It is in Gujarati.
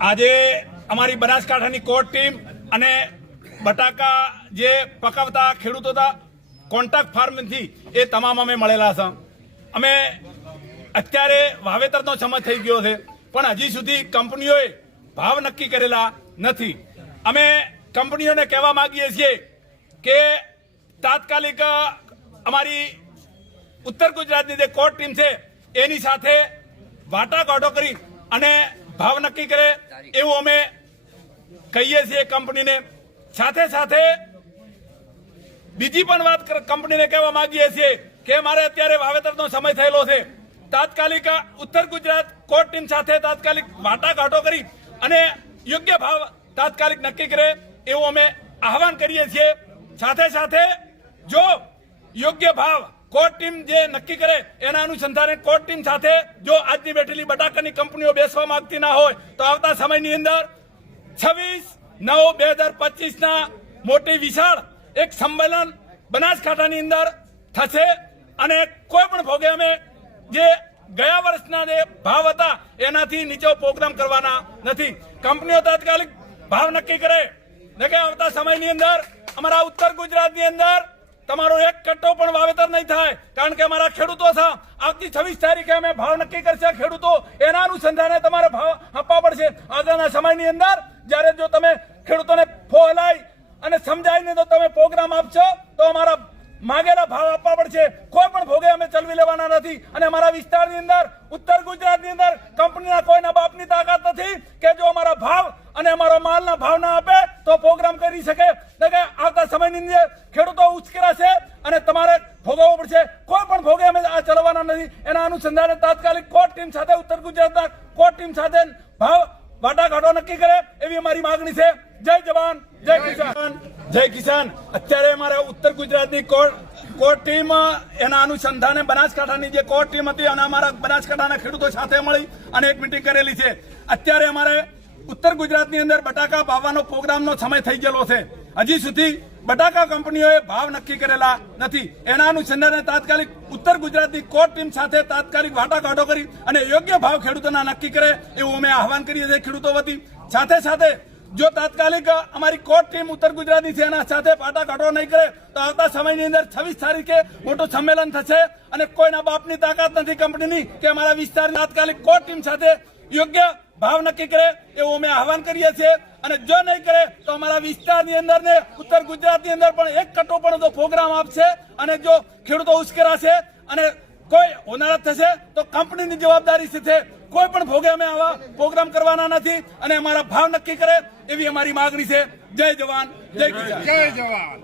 આજે અમારી બનાસકાંઠાની કોર ટીમ અને બટાકા જે પકાવતા ખેડૂતો હતા કોન્ટ્રાક્ટ ફાર્મથી એ તમામ અમે મળેલા છે। અમે અત્યારે વાવેતરનો સમય થઈ ગયો છે પણ હજી સુધી કંપનીઓએ ભાવ નક્કી કરેલા નથી। અમે કંપનીઓને કહેવા માંગીએ છીએ કે તાત્કાલિક અમારી ઉત્તર ગુજરાતની જે કોર ટીમ છે એની સાથે વાટાઘાટો કરી અને ભાવ નક્કી કરે એવું અમે કહીએ છીએ કંપનીને। સાથે સાથે બીજી પણ વાત કંપનીને કહેવા માંગીએ છીએ કે મારે અત્યારે વાવેતરનો સમય થયેલો છે, તાત્કાલિક ઉત્તર ગુજરાત કોર ટીમ સાથે તાત્કાલિક વાટાઘાટો કરી અને યોગ્ય ભાવ તાત્કાલિક નક્કી કરે એવું અમે આહવાન કરીએ છીએ। સાથે સાથે જો યોગ્ય ભાવ કોર ટીમ જે નક્કી કરે એના અનુસંધાને કોર ટીમ સાથે જો આજની બેઠેલી બટાકાની કંપનીઓ બેસવા માંગતી ના હોય તો આવતા સમયની અંદર 26/9/2025 મોટી વિશાળ એક સંમેલન બનાસકાંઠાની અંદર થશે અને કોઈ પણ ભોગે અમે જે ગયા વર્ષના જે ભાવ હતા એનાથી નીચો પ્રોગ્રામ કરવાના નથી। કંપનીઓ તાત્કાલિક ભાવ નક્કી કરે ને કે આવતા સમયની અંદર અમારા ઉત્તર ગુજરાતની અંદર તમારો એક કટ્ટો પણ વાવેતર નહીં થાય, કારણ કે અમારા ખેડૂતો છે। આવતી 26 તારીખે અમે ભાવ નક્કી કરશે ખેડૂતો, એના અનુસંધાને તમારે ભાવ આપવા પડશે। આગળના સમયની અંદર જ્યારે જો તમે ખેડૂતોને ફોહલાઈ અને સમજાવીને તો તમે પ્રોગ્રામ આપશો તો અમારા માગેલા ભાવ આપવા પડશે। કોઈ પણ ભોગે અમે ચલવી લેવાના નથી અને અમારા વિસ્તારની અંદર ઉત્તર ગુજરાતની અંદર કંપનીના કોઈના બાપની તાકાત નથી કે જો અમારા ભાવ અને અમારા માલના ભાવ ના આપે તો પ્રોગ્રામ કરી શકે। આવતા સમયની અંદર ખેડૂતો ઉશ્કેરાશે અને તમારે ભોગવવું પડશે। કોઈ પણ ભોગે અમે આ ચલાવવાના નથી। એના અનુસંધાને તાત્કાલિક કોર ટીમ સાથે ઉત્તર ગુજરાતના કોર ટીમ સાથે ભાવ વાટાઘાટો નક્કી કરે એવી અમારી માંગણી છે। જય જવાન જય કિસાન જય કિસાન। અત્યારે અમારા ઉત્તર ગુજરાતની કોર ટીમ એના અનુસંધાને બનાસકાંઠાની જે કોર ટીમ હતી અને અમારા બનાસકાંઠાના ખેડૂતો સાથે મળી અને એક મિટિંગ કરેલી છે। અત્યારે અમારે ઉત્તર ગુજરાતની અંદર બટાકા વાવવાનો પ્રોગ્રામનો સમય થઈ ગયેલો છે, હજી સુધી બટાકા કંપનીઓએ ભાવ નક્કી કરેલા નથી। એના અનુસંધાને તાત્કાલિક ઉત્તર ગુજરાતની કોર ટીમ સાથે તાત્કાલિક વાટાઘાટો કરી અને યોગ્ય ભાવ ખેડૂતોના નક્કી કરે એવું અમે આહવાન કરીએ છીએ ખેડૂતો વતી। સાથે સાથે જો તાત્કાલિક અમારી કોર ટીમ ઉત્તર ગુજરાતની છે એના સાથે વાટાઘાટો નહીં કરે તો આવતા સમયની અંદર 26 તારીખે મોટું સંમેલન થશે અને કોઈના બાપની તાકાત નથી કંપનીની કે અમારા વિસ્તારની તાત્કાલિક કોર ટીમ સાથે યોગ્ય ભાવ નક્કી કરે એવું અમે આહવાન કરીએ છીએ। અને જો નહીં કરે તો અમારા વિસ્તારની અંદર ને ઉત્તર ગુજરાતની અંદર પણ એક કટ્ટો પણ પ્રોગ્રામ આપશે અને જો ખેડૂતો ઉશ્કેરાશે અને કોઈ હોનારત થશે તો કંપનીની જવાબદારી છે। કોઈ પણ ભોગે અમે આવા પ્રોગ્રામ કરવાના નથી અને અમારા ભાવ નક્કી કરે એવી અમારી માંગણી છે। જય જવાન જય કિસાન। જય જવાન।